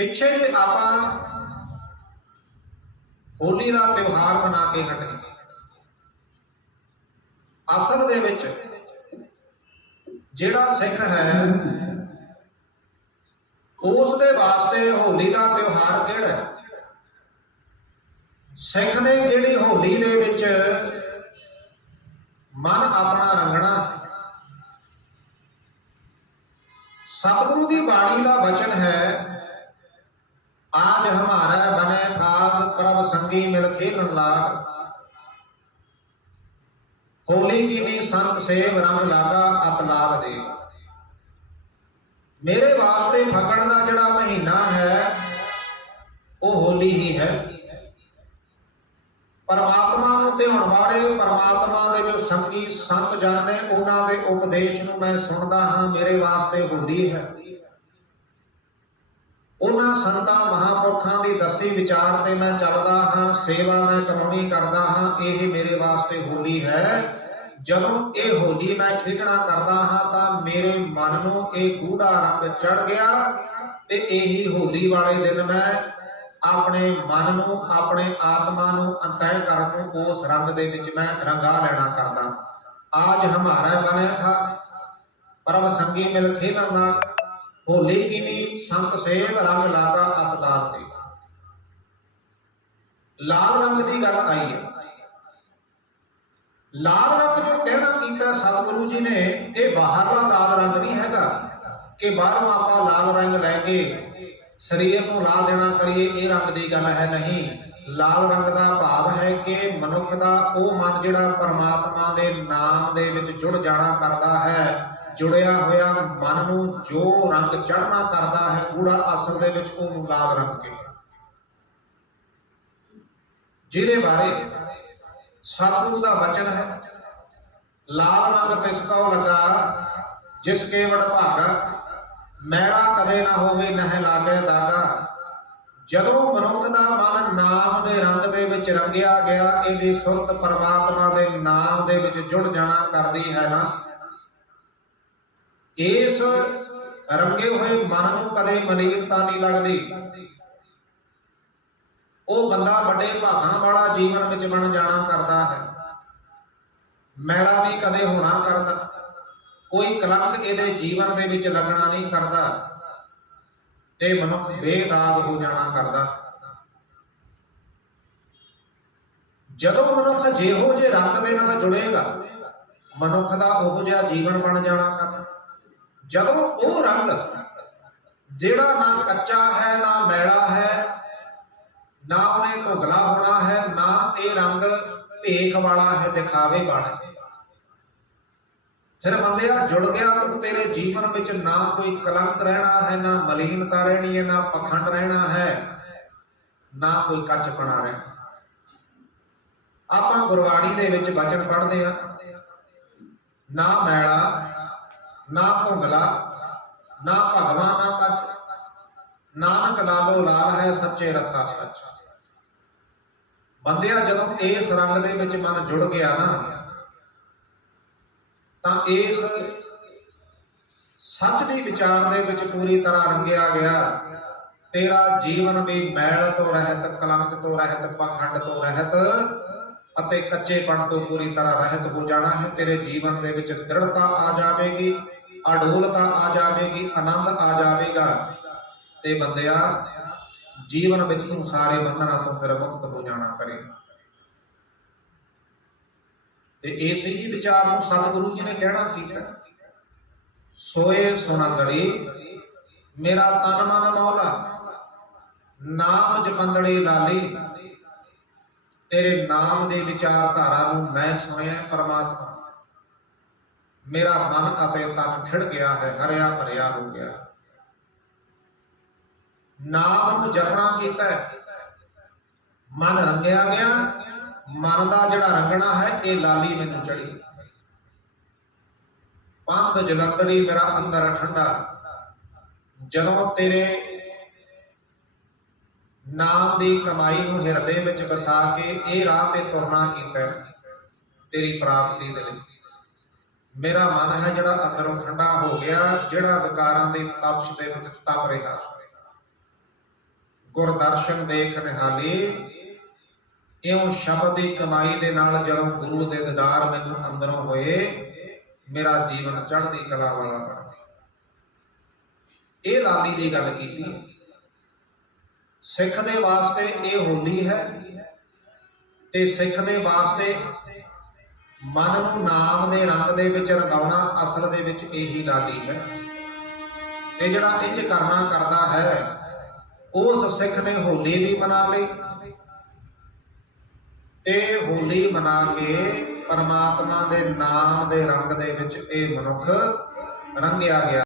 ਪਿੱਛੇ ਜੇ ਆਪਾਂ ਹੋਲੀ ਦਾ ਤਿਉਹਾਰ ਮਨਾ ਕੇ ਹਟੇ, ਅਸਲ ਦੇ ਵਿੱਚ ਜਿਹੜਾ ਸਿੱਖ ਹੈ, ਉਸ ਦੇ ਵਾਸਤੇ ਹੋਲੀ ਦਾ ਤਿਉਹਾਰ ਕਿਹੜਾ ਹੈ? ਸਿੱਖ ਨੇ ਜਿਹੜੀ ਹੋਲੀ ਦੇ ਵਿੱਚ ਮਨ ਆਪਣਾ ਰੰਗਣਾ ਸਤਿਗੁਰੂ ਦੀ ਬਾਣੀ ਦਾ ਵਚਨ ਹੈ ਆਜ ਹਮਾਰਾ ਬਨੇ ਭਾਗ ਪ੍ਰਭ ਮਿਲ ਖੇਲਣ ਲਾਗ ਹੋਲੀ ਕੀਨੀ ਸੰਤ ਸੇਵ ਰੰਗ ਲਾਗਾ, ਅਤ ਦੇ। ਮੇਰੇ ਵਾਸਤੇ ਫਗਣ ਦਾ ਜਿਹੜਾ ਮਹੀਨਾ ਹੈ, ਉਹ ਹੋਲੀ ਹੀ ਹੈ। ਪਰਮਾਤਮਾ ਨੂੰ ਧਿਆਉਣ ਵਾਲੇ ਪਰਮਾਤਮਾ ਦੇ ਜੋ ਸੰਗੀ ਸੰਤ ਜਨ ਨੇ, ਉਹਨਾਂ ਦੇ ਉਪਦੇਸ਼ ਨੂੰ ਮੈਂ ਸੁਣਦਾ ਹਾਂ, ਮੇਰੇ ਵਾਸਤੇ ਹੋਲੀ ਹੈ। ਉਹਨਾਂ ਸੰਤਾਂ ਮਹਾਪੁਰਖਾਂ ਦੀ ਦੱਸੀ ਵਿਚਾਰ ਤੇ ਮੈਂ ਚੱਲਦਾ ਹਾਂ, ਸੇਵਾ ਮੈਂ ਕਾਨੂੰਨੀ ਕਰਦਾ ਹਾਂ, ਇਹ ਮੇਰੇ ਵਾਸਤੇ ਹੋਲੀ ਹੈ। ਜਦੋਂ ਇਹ ਹੋਲੀ ਮੈਂ ਖੇਡਣਾ ਕਰਦਾ ਹਾਂ ਤਾਂ ਮੇਰੇ ਮਨ ਨੂੰ ਇਹ ਗੂੜਾ ਰੰਗ ਚੜ ਗਿਆ ਤੇ ਇਹੀ ਹੋਲੀ ਵਾਲੇ ਦਿਨ ਮੈਂ ਆਪਣੇ ਮਨ ਨੂੰ, ਆਪਣੇ ਆਤਮਾ ਨੂੰ ਅੰਤਹਿ ਕਰਨ ਨੂੰ ਉਸ ਰੰਗ ਦੇ ਵਿੱਚ ਮੈਂ ਰੰਗਾ ਲੈਣਾ ਕਰਦਾ। ਆਜ ਹਮਾਰਾ ਬਨੇ ਥਾ ਪਰਮ ਸੰਗੀ ਮਿਲ ਖੇਲਣ ਨਾ ਹੋਲੀ ਕੀਨੀ ਸੰਤ ਸੇਵ ਰੰਗ ਲਾਗਾ ਅਤ ਲਾਲ ਦੇ। ਲਾਲ ਰੰਗ ਦੀ ਗੱਲ ਆਈ ਹੈ। ਲਾਲ ਰੰਗ ਜੋ ਕਹਿਣਾ ਕੀਤਾ ਸਤਿਗੁਰੂ ਜੀ ਨੇ, ਇਹ ਬਾਹਰਲਾ ਲਾਲ ਰੰਗ ਨਹੀਂ ਹੈਗਾ ਕਿ ਬਾਹਰੋਂ ਆਪਾਂ ਲਾਲ ਰੰਗ ਲੈ ਕੇ ਸਰੀਰ ਨੂੰ ਲਾ ਦੇਣਾ ਕਰੀਏ, ਇਹ ਰੰਗ ਦੀ ਗੱਲ ਹੈ ਨਹੀਂ। ਲਾਲ ਰੰਗ ਦਾ ਭਾਵ ਹੈ ਕਿ ਮਨੁੱਖ ਦਾ ਉਹ ਮਨ ਜਿਹੜਾ ਪਰਮਾਤਮਾ ਦੇ ਨਾਮ ਦੇ ਵਿੱਚ ਜੁੜ ਜਾਣਾ ਕਰਦਾ ਹੈ ਜੁੜਿਆ ਹੋਇਆ ਮਨ ਨੂੰ ਜੋ ਰੰਗ ਚੜਨਾ ਕਰਦਾ ਹੈ, ਪੂਰਾ ਅਸਲ ਦੇ ਵਿੱਚ ਉਹਨੂੰ ਲਾਲ ਰੰਗ ਕੇ ਜਿਹਦੇ ਬਾਰੇ ਸਤਿਗੁਰੂ ਦਾ ਵਚਨ ਹੈ, ਲਾਲ ਰੰਗ ਤਿਸ ਕਉ ਲਗਾ, ਜਿਸ ਕੇਵੜ ਭਾਗਾ, ਮੈਲਾ ਕਦੇ ਨਾ ਹੋਵੇ, ਨਹਿ ਲਾਗੇ ਦਾਗਾ। ਜਦੋਂ ਮਨੁੱਖ ਦਾ ਮਨ ਨਾਮ ਦੇ ਰੰਗ ਦੇ ਵਿੱਚ ਰੰਗਿਆ ਗਿਆ, ਇਹਦੀ ਸੁਰਤ ਪਰਮਾਤਮਾ ਦੇ ਨਾਮ ਦੇ ਵਿੱਚ ਜੁੜ ਜਾਣਾ ਕਰਦੀ ਹੈ ਨਾ। ਇਸ ਰੰਗੇ ਹੋਏ ਮਨ ਨੂੰ ਕਦੇ ਮਨੀਰਤਾ ਨਹੀਂ ਲੱਗਦੀ। ਉਹ ਬੰਦਾ ਵੱਡੇ ਭਾਗਾਂ ਵਾਲਾ ਜੀਵਨ ਵਿੱਚ ਬਣ ਜਾਣਾ ਕਰਦਾ ਹੈ। ਮੈਲਾ ਵੀ ਕਦੇ ਹੋਣਾ ਕਰਦਾ। ਕੋਈ ਕਲੰਕ ਇਹਦੇ ਜੀਵਨ ਦੇ ਵਿੱਚ ਲੱਗਣਾ ਨਹੀਂ ਕਰਦਾ। ਤੇ ਮਨੁੱਖ ਬੇਦਾਗ ਹੋ ਜਾਣਾ ਕਰਦਾ। ਜਦੋਂ ਮਨੁੱਖ ਜਿਹੋ ਜੇ ਰੰਗ ਦੇ ਨਾਲ ਜੁੜੇਗਾ, ਮਨੁੱਖ ਦਾ ਉਹ ਜਿਹਾ ਜੀਵਨ ਬਣ ਜਾਣਾ ਕਰਦਾ। ਜਦੋਂ ਉਹ ਰੰਗ ਜਿਹੜਾ ਨਾ ਕੱਚਾ ਹੈ, ਨਾ ਮੈਲਾ ਹੈ, ਨਾ ਉਹਨੇ ਧੁੰਦਲਾ ਹੋਣਾ ਹੈ, ਨਾ ਇਹ ਰੰਗ ਭੇਖ ਵਾਲਾ ਹੈ, ਦਿਖਾਵੇ ਵਾਲਾ ਹੈ। ਫਿਰ ਬੰਦਿਆ ਜੁੜ ਗਿਆ ਤਾਂ ਤੇਰੇ ਜੀਵਨ ਵਿੱਚ ਨਾ ਕੋਈ ਕਲੰਕ ਰਹਿਣਾ ਹੈ, ਨਾ ਮਲੀਨਤਾ ਰਹਿਣੀ ਹੈ, ਨਾ ਪਖੰਡ ਰਹਿਣਾ ਹੈ, ਨਾ ਕੋਈ ਕੱਚਪਣਾ ਰਹਿਣਾ। ਆਪਾਂ ਗੁਰਬਾਣੀ ਦੇ ਵਿੱਚ ਬਚਨ ਪੜ੍ਹਦੇ ਆ, ਨਾ ਮੈਲਾ ਨਾ ਧੁੰਦਲਾ ਨਾ ਭਗਵਾ ਨਾ ਕੱਚ। ਨਾਨਕ ਲਾਲੋ ਲਾਲ ਹੈ ਸੱਚੇ ਰਤਾ ਸੱਚ। ਬੰਦਿਆ, ਜਦੋਂ ਇਸ ਰੰਗ ਦੇ ਵਿੱਚ ਮਨ ਜੁੜ ਗਿਆ ਨਾ, ਤਾਂ ਇਸ ਸੱਚ ਦੀ ਵਿਚਾਰ ਦੇ ਵਿੱਚ ਪੂਰੀ ਤਰ੍ਹਾਂ ਰੰਗਿਆ ਗਿਆ। ਤੇਰਾ ਜੀਵਨ ਵੀ ਮੈਲ ਤੋਂ ਰਹਿਤ, ਕਲੰਕ ਤੋਂ ਰਹਿਤ, ਪਖੰਡ ਤੋਂ ਰਹਿਤ ਅਤੇ ਕੱਚੇਪਣ ਤੋਂ ਪੂਰੀ ਤਰ੍ਹਾਂ ਰਹਿਤ ਹੋ ਜਾਣਾ ਹੈ। ਤੇਰੇ ਜੀਵਨ ਦੇ ਵਿੱਚ ਦ੍ਰਿੜਤਾ ਆ ਜਾਵੇਗੀ। ਅਡੋਲਤਾ ਆ ਜਾਵੇਗੀ, ਆਨੰਦ ਆ ਜਾਵੇਗਾ। ਤੇ ਬੰਦਿਆ, ਜੀਵਨ ਵਿੱਚ ਤੂੰ ਸਾਰੇ ਬੰਧਨਾਂ ਤੋਂ ਫਿਰ ਮੁਕਤ ਹੋ ਜਾਣਾ ਕਰੇਗਾ। ਤੇ ਇਸ ਹੀ ਵਿਚਾਰ ਨੂੰ ਸਤਿਗੁਰੂ ਜੀ ਨੇ ਕਹਿਣਾ ਕੀਤਾ, ਸੋਏ ਸੁਣੰਦੜੀ ਮੇਰਾ ਤਨ ਮਨ ਮੌਲਾ, ਨਾਮ ਜਪੰਦੜੇ ਲਾਲੀ, ਤੇਰੇ ਨਾਮ ਦੇ ਵਿਚਾਰ ਧਾਰਾ ਨੂੰ ਮੈਂ ਸੁਣਿਆ ਪਰਮਾਤਮਾ। ਮੇਰਾ ਮਨ ਅਤੇ ਤਨ ਖਿੜ ਗਿਆ ਹੈ, ਹਰਿਆ ਭਰਿਆ ਹੋ ਗਿਆ। ਨਾਮ ਨੂੰ ਜਪਣਾ ਕੀਤਾ ਮਨ ਰੰਗਿਆ ਗਿਆ, ਮਨ ਦਾ ਜਿਹੜਾ ਰੰਗਣਾ ਹੈ, ਇਹ ਲਾਲੀ ਮੈਨੂੰ ਚੜੀ। ਪੰਧ ਜਲੰਦੜੀ ਮੇਰਾ ਅੰਦਰ ਠੰਡਾ। ਜਦੋਂ ਤੇਰੇ ਨਾਮ ਦੀ ਕਮਾਈ ਨੂੰ ਹਿਰਦੇ ਵਿੱਚ ਵਸਾ ਕੇ ਇਹ ਰਾਹ ਤੇ ਤੁਰਨਾ ਕੀਤਾ ਤੇਰੀ ਪ੍ਰਾਪਤੀ ਦੇ ਲਈ। ਮੇਰਾ ਮਨ ਹੈ ਜਿਹੜਾ ਅੰਦਰੋਂ ਠੰਡਾ ਹੋ ਗਿਆ, ਜਿਹੜਾ ਵਿਕਾਰਾਂ ਦੇ ਤਪਸ਼ ਦੇ ਵਿੱਚ ਤਪ ਰਿਹਾ। ਗੁਰ ਦੇਖ ਨਿਹਾਲੇ ਇਉਂ ਸ਼ਬਦ ਦੀ ਕਮਾਈ ਦੇ ਨਾਲ ਜਦੋਂ ਗੁਰੂ ਦੇ ਦੀਦਾਰ ਮੈਨੂੰ ਅੰਦਰੋਂ ਹੋਏ, ਮੇਰਾ ਜੀਵਨ ਚੜ੍ਹਦੀ ਕਲਾ ਵਾਲਾ ਬਣ ਇਹ ਲਾਲੀ ਦੀ ਗੱਲ ਕੀਤੀ। ਸਿੱਖ ਦੇ ਵਾਸਤੇ ਇਹ ਹੋਲੀ ਹੈ ਤੇ ਸਿੱਖ ਦੇ ਵਾਸਤੇ ਮਨ ਨੂੰ ਨਾਮ ਦੇ ਰੰਗ ਦੇ ਵਿੱਚ ਰੰਗਾਉਣਾ ਅਸਲ ਦੇ ਵਿੱਚ ਇਹੀ ਲਾਲੀ ਹੈ। ਤੇ ਜਿਹੜਾ ਇੰਜ ਕਰਨਾ ਕਰਦਾ ਹੈ, ਉਸ ਸਿੱਖ ਨੇ ਹੋਲੀ ਵੀ ਮਨਾ ਲਈ ਤੇ ਹੋਲੀ ਮਨਾ ਕੇ ਪਰਮਾਤਮਾ ਦੇ ਨਾਮ ਦੇ ਰੰਗ ਦੇ ਵਿੱਚ ਇਹ ਮਨੁੱਖ ਰੰਗਿਆ ਗਿਆ।